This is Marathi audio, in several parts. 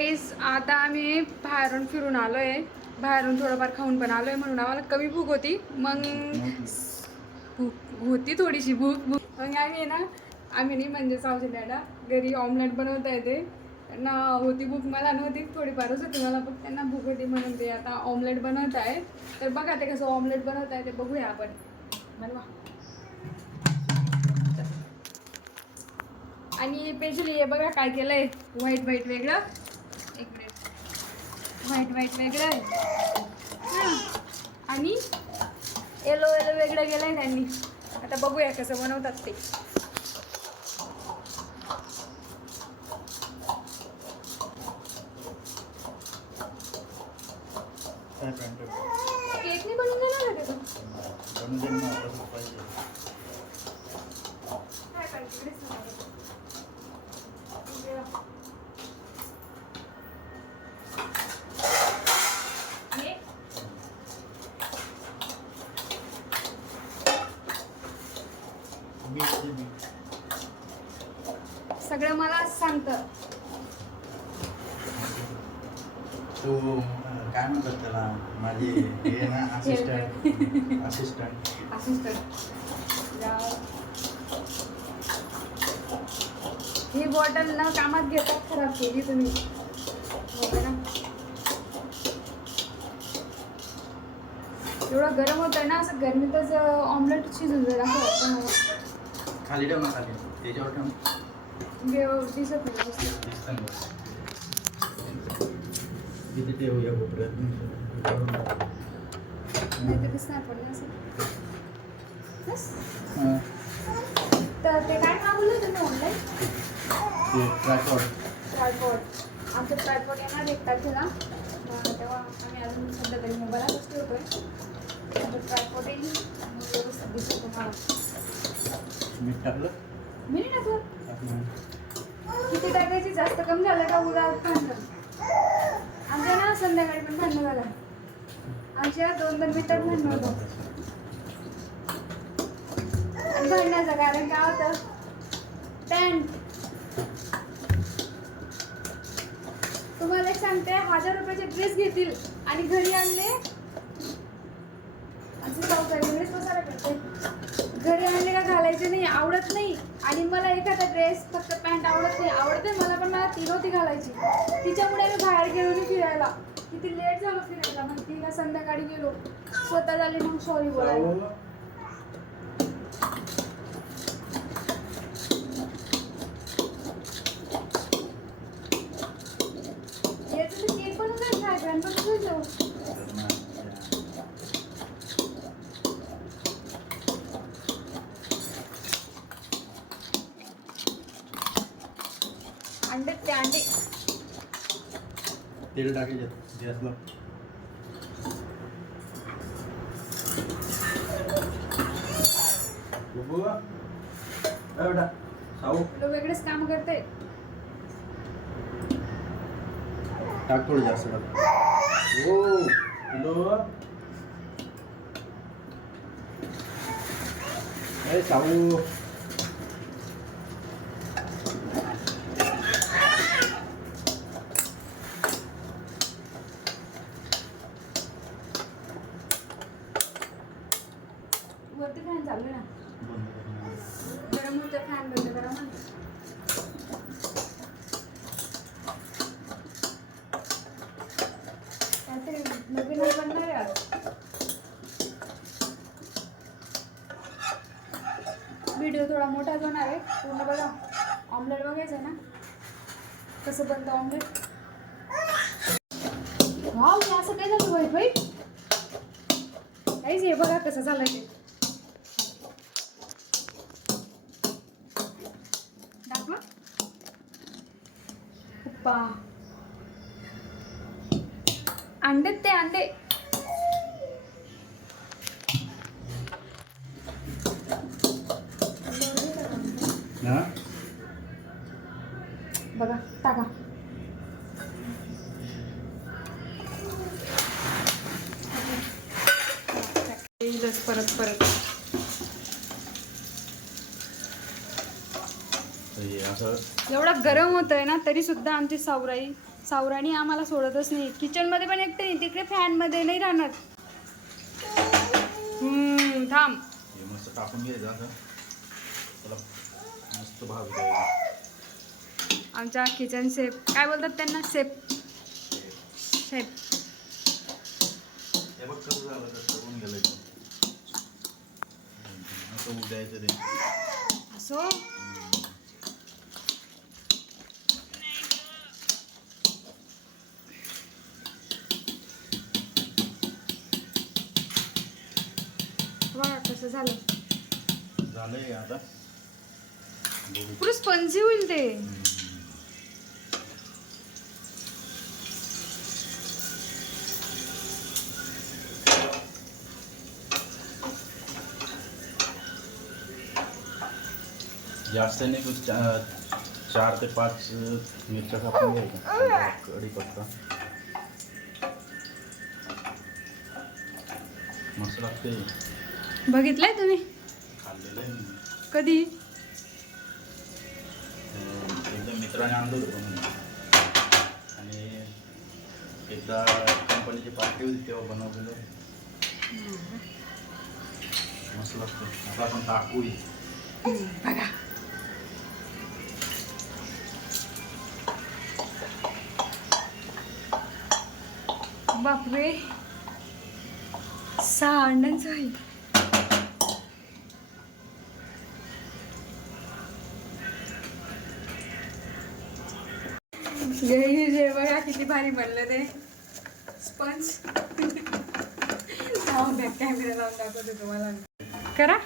गाईस आता आम्ही बाहेरून फिरून आलोय, बाहेरून थोडंफार खाऊन पण आलोय, म्हणून आम्हाला कमी भूक होती. मग भूक होती थोडीशी भूक मग आम्ही आहे ना, आम्ही नाही म्हणजे सावजीला घरी ऑमलेट बनवता येते. त्यांना होती भूक, मला नव्हती, थोडीफारच होती मला, पण त्यांना भूक होती म्हणून ते आता ऑमलेट बनवत आहे. तर बघा ते कसं ऑमलेट बनवत आहे ते बघूया आपण. बनवा. आणि स्पेशली हे बघा काय केलंय, व्हाईट व्हाईट वेगळं, एक मिनिट, व्हाईट व्हाईट वेगळं आणि येलो येलो वेगळं केलंय त्यांनी. आता बघूया कसं बनवतात ते. केक नाही बनवून देणार आहे का सगळं मला सांगतं तो. काय म्हणतात त्याला, माझी हे ना असिस्टंट. ही बॉटल ना कामात घेतात, खराब केली तुम्ही. एवढं गरम होतं ना, असं गरमीतच ऑमलेट शिजून जाईल असं वाटतं मला. खाली ठेव ना, खाली त्याच्यावर ठेव. दिसत नाही. तिथे ठेवूया कोपऱ्यात. नाही तर दिसणार पण नाही असं. तर ते काय मागवलं तुम्ही ऑनलाईन? ट्रायपॉड. आमचं ट्रायपॉड येणार 1 तारखेला. तेव्हा आम्ही अजून सध्या तरी मोबाईलला बसलो होतोय. ट्रायपॉड येईल व्यवस्थित दिसत तुम्हाला. मीठ टाकलं? मी नाही टाकलं. किती टाकायची? जास्त कमी झालं का उद्या भांडण? आमच्या ना संध्याकाळी पण भांडण झालं. आमच्या 2-2 मिनिटात भांडण होतं. आणि भांडण्याचं कारण काय होतं? पॅन्ट. तुम्हाला एक सांगते, 1000 रुपयाचे ड्रेस घेतील आणि घरी आणले असे वेगळेच बसायला भेटते. घरी आणले का घालायचे नाही, आवडत नाही. आणि मला एखादा ड्रेस फक्त पॅन्ट आवडत नाही, आवडते मला, पण मला ती नव्हती घालायची. तिच्यामुळे मी बाहेर गेलो फिरायला. किती लेट झालो फिरायला, मग तिला संध्याकाळी गेलो, स्वतः झाली मग सॉरी बोलायला. केक पण काय पण जाऊ. अंडे ते अंडे तेल टाकायचं गॅसला. बेटा साऊ वेगळेच काम करते. टाक थोडं जास्त टाक. हो हॅलो अरे साऊ. वरती फॅन चालू आहे ना, गरम होतं, फॅन बंद करा ना. काहीतरी नवीन बनणार आहे आज. व्हिडिओ थोडा मोठा होणार आहे, पूर्ण बघा. ऑमलेट बघायचं आहे ना, कसं बनतं ऑमलेट. वाव, हे असं काय झालं वाईट वाईट काहीच. हे बघा कसं झालं ते. दाखवा पप्पा. अंडे ते अंडे. बघा टाका. परत परत एवढा गरम होतोय ना, तरी सुद्धा आमची सावराई सावराणी आम्हाला सोडतच नाही. किचनमध्ये पण एकटे नाही, तिकडे फॅनमध्ये नाही राहणार. थांब. हे मस्त टाकून घ्यायचं असं. त्याला मस्त भावी द्यायचं. आमच्या किचन शेफ काय बोलतात त्यांना? शेफ. हे बघ कसं झालं, कसं करून गेलं इथं. असं उद्यायचं ते. असो. वा कसं झालं. झालंय आता. बघू. पुढे स्पंजी होईल ते. जास्त नाही कुछ 4 ते 5 मिरच्या कापून घ्यायच्या. कढीपत्ता मस्त लागते. बघितलंय तुम्ही? खाल्लेलं आहे मी. कधी? एकदा मित्राने आणलं होतं म्हणून. आणि एकदा कंपनीची पार्टी होती तेव्हा बनवलेलं. मस्त लागतं. आता आपण टाकू. बघा. बापरे 6 अंड्यांचं आहे. जे बघा किती भारी बनलं ते स्पंज. कॅमेरा लावून दाखवते तुम्हाला. करा.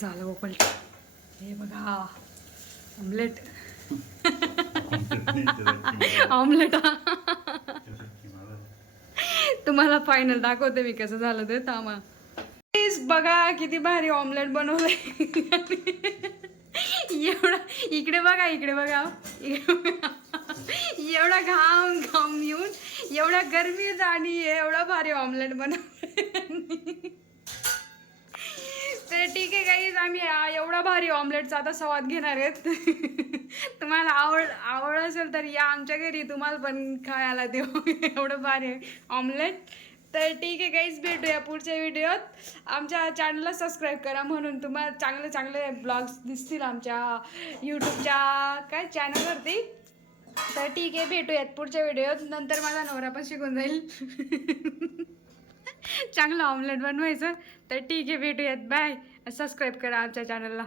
झालं वो पलट. हे बघा ऑमलेट. ऑमलेट. तुम्हाला फायनल दाखवते मी कसं झालं ते. थांबा. बघा किती भारी ऑमलेट बनवलंय. एवढा इकडे बघा, इकडे बघा, एवढा घाम घाम येऊन एवढा गरमीत आणि एवढा भारी ऑमलेट बनवलंय. तर ठीक आहे गाईज, आम्ही एवढा भारी ऑमलेटचा आता स्वाद घेणार आहेत. तुम्हाला आवड असेल तर या आमच्या घरी, तुम्हाला पण खायला देऊ एवढं भारी ऑमलेट. तर ठीक आहे गाईज, भेटूया पुढच्या व्हिडिओत. आमच्या चॅनलला सबस्क्राईब करा म्हणून तुम्हाला चांगले चांगले ब्लॉग्स दिसतील आमच्या यूट्यूबच्या काय चॅनलवरती. तर ठीक आहे, भेटूयात पुढच्या व्हिडिओत. नंतर माझा नवरा पण शिकून जाईल चांगलं ऑमलेट बनवायचं. तर ठीक आहे, भेटूयात. बाय. सबस्क्राईब करा आमच्या चॅनलला.